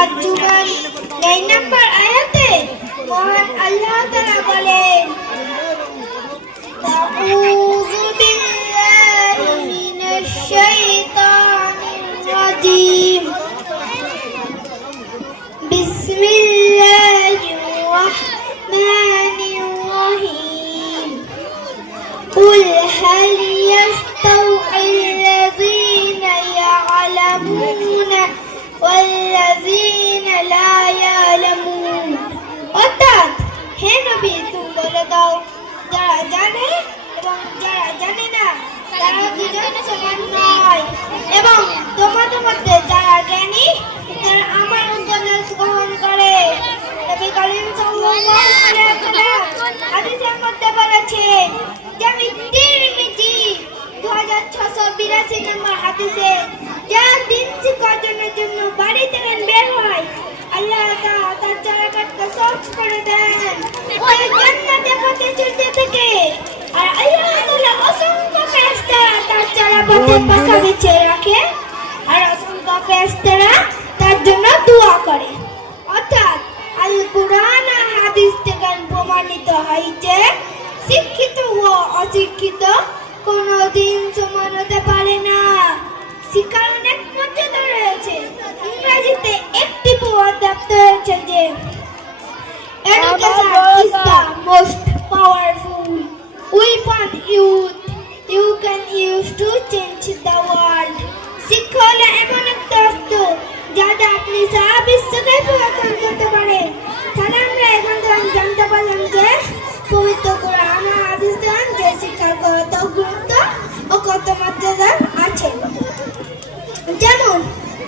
আজ-জুমার 9 নম্বর আয়াতে মহান আল্লাহ তাআলা বলেন, আউযু বিল্লাহি মিনাশ শাইতানির রাজীম, বিসমিল্লাহির রাহমানির রহিম, কুল হাল ইয়াস্তাউইল্লাযীনা ইয়া'লামুনা ওয়াল্লাযীনা লা ইয়া'লামুন। অর্থাৎ হে নবী, তুমি বলে দাও, যারা জানে এবং যারা জানে না তারা দুজন সমান নয়, এবং তোমাদের মধ্যে যারা জ্ঞানী তারা আমার উপদেশ গ্রহণ করে। নবী করিম সাল্লাল্লাহু আলাইহি ওয়াসাল্লাম হাদিসের মধ্যে বলেছেন, যেমন তিরমিজি 2682 নম্বর হাদিসে, যা দিন শিক্ষার জন্য বাড়ি থেকে বের হয় আল্লাহ তাআলা তার চারাগাছকে সহজ করে দেন ওই জান্নাতের পথে চলতে থাকে, আর আল্লাহ তাআলা অসংখ্য ফেরেশতা তার চারাগাছে পাখা বিছিয়ে রাখে, আর অসংখ্য ফেরেশতারা তার জন্য দোয়া করে। অর্থাৎ আল কুরআন আর হাদিস থেকে প্রমাণিত হয় যে শিক্ষিত ও অশিক্ষিত কোনদিন সমান হতে পারে না। শিক্ষার অনেক মর্যাদা রয়েছে। ইংরেজিতে একটি প্রবাদ রয়েছে যে education is the most powerful weapon you can use to change the world. শিক্ষা হলো এমন একটা অস্ত্র যাতে আপনি সারা বিশ্বকে পরিবর্তন করতে পারেন। তাহলে আমরা এখন জানতে পারলাম যে পবিত্র কোরআন ও হাদিসে যে শিক্ষার কত গুরুত্ব ও কত মর্যাদা আছে। যেমন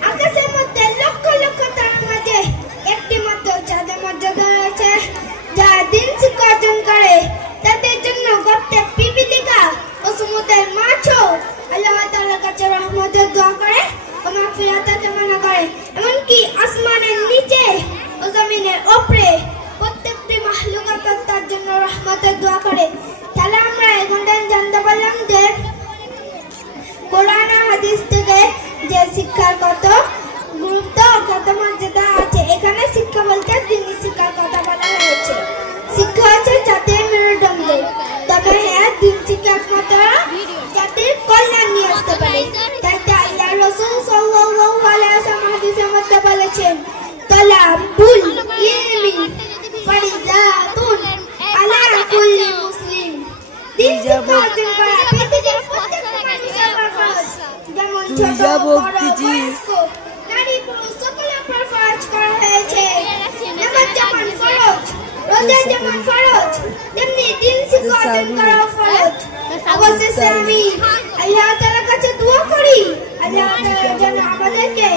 আকাশের মধ্যে লক্ষ লক্ষ তারার মাঝে একটি মাত্র চাঁদের মর্যাদা রয়েছে। যারা দিন শিক্ষা অর্জন করে তাদের জন্য গর্তের পিপীলিকা ও সমুদ্রের মাছও আল্লাহ তাআলার কাছে রহমতের দোয়া করে ও মাগফিরাতের কামনা করে। এমনকি আসমানের নিচে ও জমিনের উপরে প্রত্যেকটি মাখলুকাত তার জন্য রহমতের দোয়া করে। তাহলে আমরা এখন জানতে পারলাম যে কোরআন আর হাদিস থেকে যে শিক্ষার কত গুরুত্ব কত মর্যাদা আছে। এখানে শিক্ষা বলতে দিনী শিক্ষার কথা বলা হয়েছে। শিক্ষা হচ্ছে জাতির মেরুদণ্ড, তবে হ্যাঁ, দিন শিক্ষা একমাত্র জাতির কল্যাণ নিয়ে আসতে পারে। তাই আল্লাহ রাসূল সাল্লাল্লাহু আলাইহি ওয়াসাল্লাম হাদিসের মধ্যে বলেছেন, তালাবুল ইলমি ফারিদাতুন আলা কুল্লি মুসলিম। দিন শিক্ষা অর্জন করা পৃথিবীর প্রত্যেক মানুষের ফরজ। যেমন ছোট বড় বয়স্ক নারী পুরুষ সকলের উপর ফরজ করা হয়েছে। নামাজ যেমন ফরজ, রোজা যেমন ফরজ, তেমনি দিন শিক্ষা অর্জন করাও ফরজ। অবশেষে আমি আল্লাহ তাআলার কাছে দোয়া করি, আল্লাহ তাআলা যেন আমাদেরকে